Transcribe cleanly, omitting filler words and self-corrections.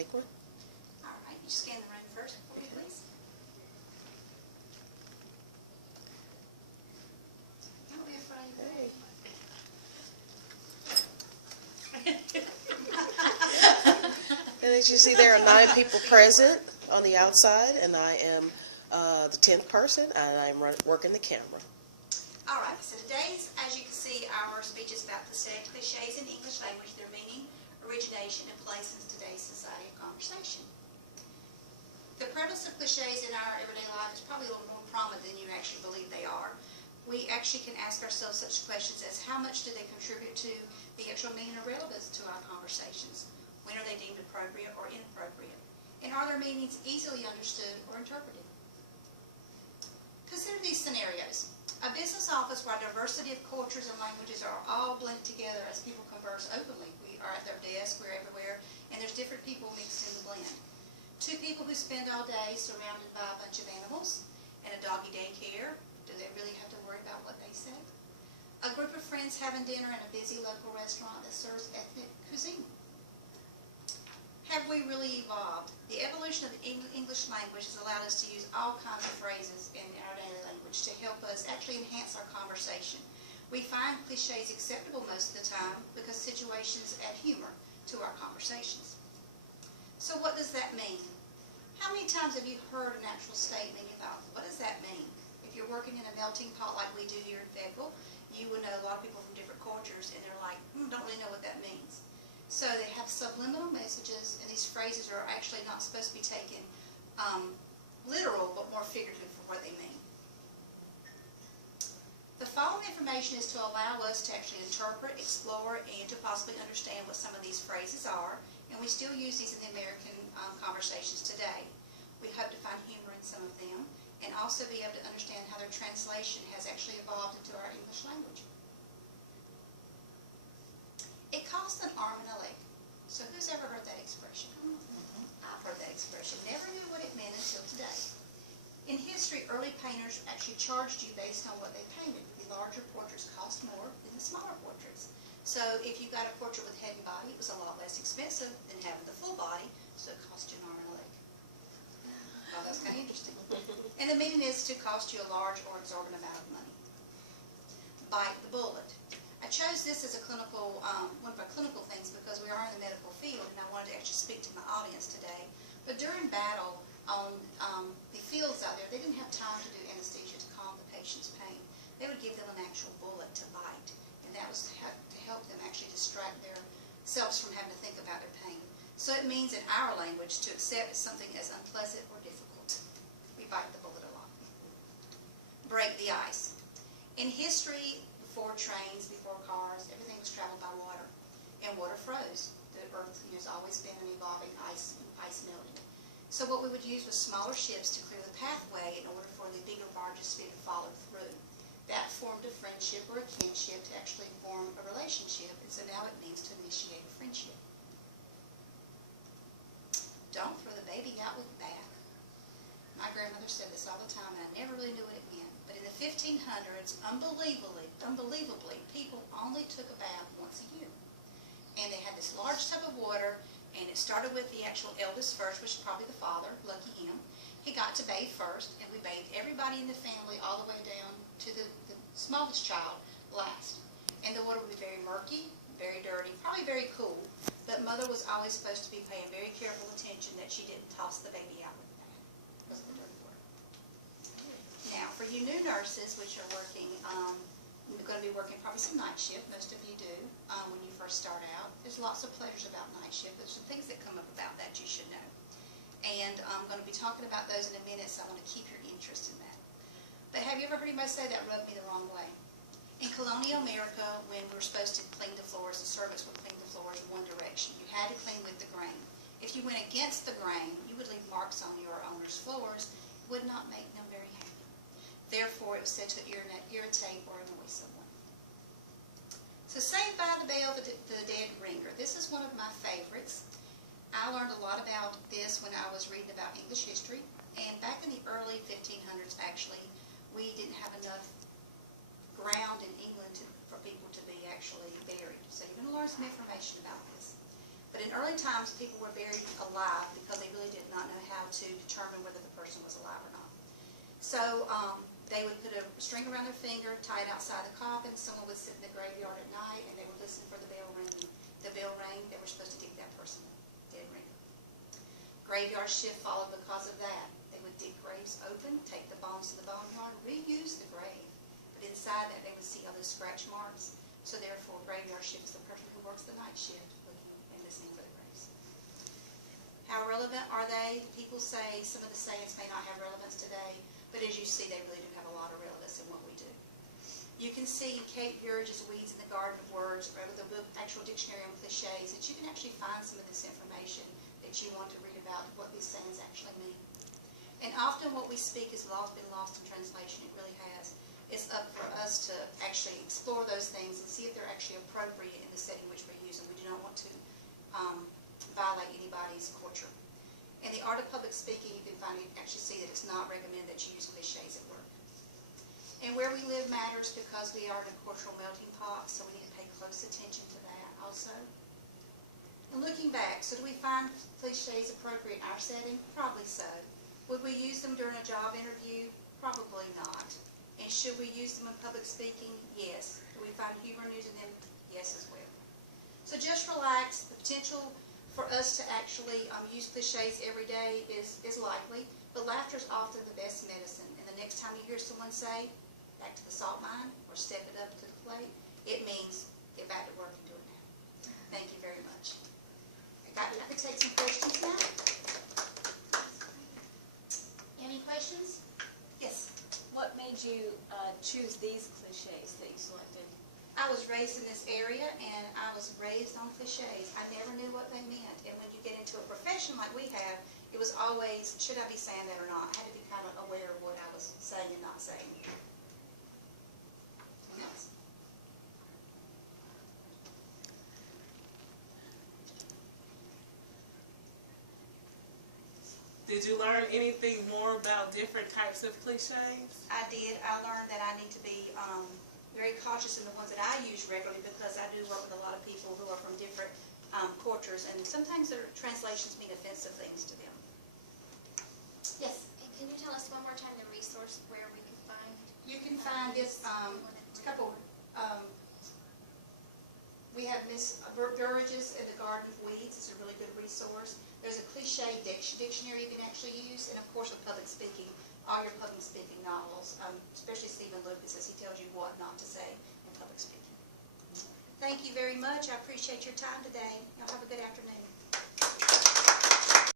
take one. All right, you scan the room first for me, please. Don't be afraid. Hey. And as you see, there are 9 people present on the outside, and I am the 10th person, and I'm working the camera. All right, so today's, as you can see, our speech is about the study of cliches in English language, their meaning, origination, and place in today's society of conversation. The prevalence of cliches in our everyday life is probably a little more prominent than you actually believe they are. We actually can ask ourselves such questions as how much do they contribute to the actual meaning or relevance to our conversations? When are they deemed appropriate or inappropriate? And are their meanings easily understood or interpreted? Consider these scenarios. A business office where a diversity of cultures and languages are all blended together as people converse openly. We are at their desk, we're everywhere, and there's different people mixed in the blend. 2 people who spend all day surrounded by a bunch of animals and a doggy daycare. Do they really have to worry about what they say? A group of friends having dinner in a busy local restaurant that serves ethnic cuisine. Have we really evolved? The evolution of the English language has allowed us to use all kinds of phrases in our daily language to help us actually enhance our conversation. We find cliches acceptable most of the time because situations add humor to our conversations. So what does that mean? How many times have you heard an actual statement and you thought, what does that mean? If you're working in a melting pot like we do here at Fayetteville, you would know a lot of people from different cultures and they're like, don't really know what that means. So they have subliminal messages, and these phrases are actually not supposed to be taken literal, but more figurative for what they mean. The following information is to allow us to actually interpret, explore, and to possibly understand what some of these phrases are, and we still use these in the American conversations today. We hope to find humor in some of them, and also be able to understand how their translation has actually evolved into our English language. It costs an arm and a leg. So who's ever heard that expression? I've heard that expression. Never knew what it meant until today. In history, early painters actually charged you based on what they painted. The larger portraits cost more than the smaller portraits. So if you got a portrait with head and body, it was a lot less expensive than having the full body, so it cost you an arm and a leg. Oh, that's kind of interesting. And the meaning is to cost you a large or exorbitant amount of money. Bite the bullet. I chose this as a clinical, one of our clinical things because we are in the medical field and I wanted to actually speak to my audience today. But during battle on the fields out there, they didn't have time to do anesthesia to calm the patient's pain. They would give them an actual bullet to bite, and that was to help them actually distract themselves from having to think about their pain. So it means in our language to accept something as unpleasant or difficult. We bite the bullet a lot. Break the ice. In history, before trains, before cars, everything was traveled by water. And water froze. The earth has always been an evolving ice melting. So what we would use was smaller ships to clear the pathway in order for the bigger barges to be able to follow through. That formed a friendship or a kinship to actually form a relationship, and so now it means to initiate a friendship. Don't throw the baby out with the bath. My grandmother said this all the time, and I never really knew what it meant. But in the 1500s, unbelievably, people only took a bath once a year. And they had this large tub of water, and it started with the actual eldest first, which is probably the father, lucky him. He got to bathe first, and we bathed everybody in the family all the way down to the smallest child last. And the water would be very murky, very dirty, probably very cool, but mother was always supposed to be paying very careful attention that she didn't toss the baby out with the bath because of the dirty water. Now, for you new nurses, which are working, going to be working probably some night shift, most of you do, when you first start out. There's lots of pleasures about night shift. There's some things that come up about that you should know. And I'm going to be talking about those in a minute, so I want to keep your interest in that. But have you ever heard anybody say that rubbed me the wrong way? In colonial America, when we were supposed to clean the floors, the servants would clean the floors one direction. You had to clean with the grain. If you went against the grain, you would leave marks on your owner's floors. It would not make them very happy. Therefore, it was said to irritate or annoy someone. So Saved by the Bell, the Dead Ringer. This is one of my favorites. I learned a lot about this when I was reading about English history. And back in the early 1500s, actually, we didn't have enough ground in England for people to be actually buried. So you're going to learn some information about this. But in early times, people were buried alive because they really did not know how to determine whether the person was alive or not. So they would put a string around their finger, tie it outside the coffin. Someone would sit in the graveyard at night, and they would listen for the bell ringing. The bell rang, they were supposed to dig that person up. Didn't ring. Graveyard shift followed because of that. They would dig graves open, take the bones to the boneyard, reuse the grave. But inside that, they would see all those scratch marks. So therefore, graveyard shift is the person who works the night shift, looking and listening for the graves. How relevant are they? People say some of the sayings may not have relevance today, but as you see, they really do have a lot of relevance in what we do. You can see Kate Burridge's Weeds in the Garden of Words, or the book, actual dictionary on cliches, that you can actually find some of this information that you want to read about what these sayings actually mean. And often what we speak has been lost in translation. It really has. It's up for us to actually explore those things and see if they're actually appropriate in the setting which we use them. We do not want to violate anybody's culture. In the art of public speaking, you can actually see that it's not recommended that you use cliches at work. And where we live matters because we are in a cultural melting pot, so we need to pay close attention to that also. And looking back, so do we find cliches appropriate in our setting? Probably so. Would we use them during a job interview? Probably not. And should we use them in public speaking? Yes. Do we find humor in using them? Yes as well. So just relax. The potential for us to actually use cliches every day is likely, but laughter is often the best medicine. And the next time you hear someone say, back to the salt mine, or step it up to the plate, it means get back to work and do it now. Thank you very much. I could take some questions now. Any questions? Yes. What made you choose these cliches that you selected? I was raised in this area, and I was raised on cliches. I never knew what they meant. And when you get into a profession like we have, it was always, should I be saying that or not? I had to be kind of aware of what I was saying and not saying. Yes. Did you learn anything more about different types of cliches? I did. I learned that I need to be very cautious in the ones that I use regularly because I do work with a lot of people who are from different cultures, and sometimes their translations mean offensive things to them. Yes? And can you tell us one more time the resource where we can find? You can find this couple. We have Miss Burridge's in the Garden of Weeds. It's a really good resource. There's a cliche dictionary you can actually use, and of course with public speaking, all your public speaking novels, especially Stephen Lucas, as he tells you what not to say in public speaking. Thank you very much. I appreciate your time today. Y'all have a good afternoon.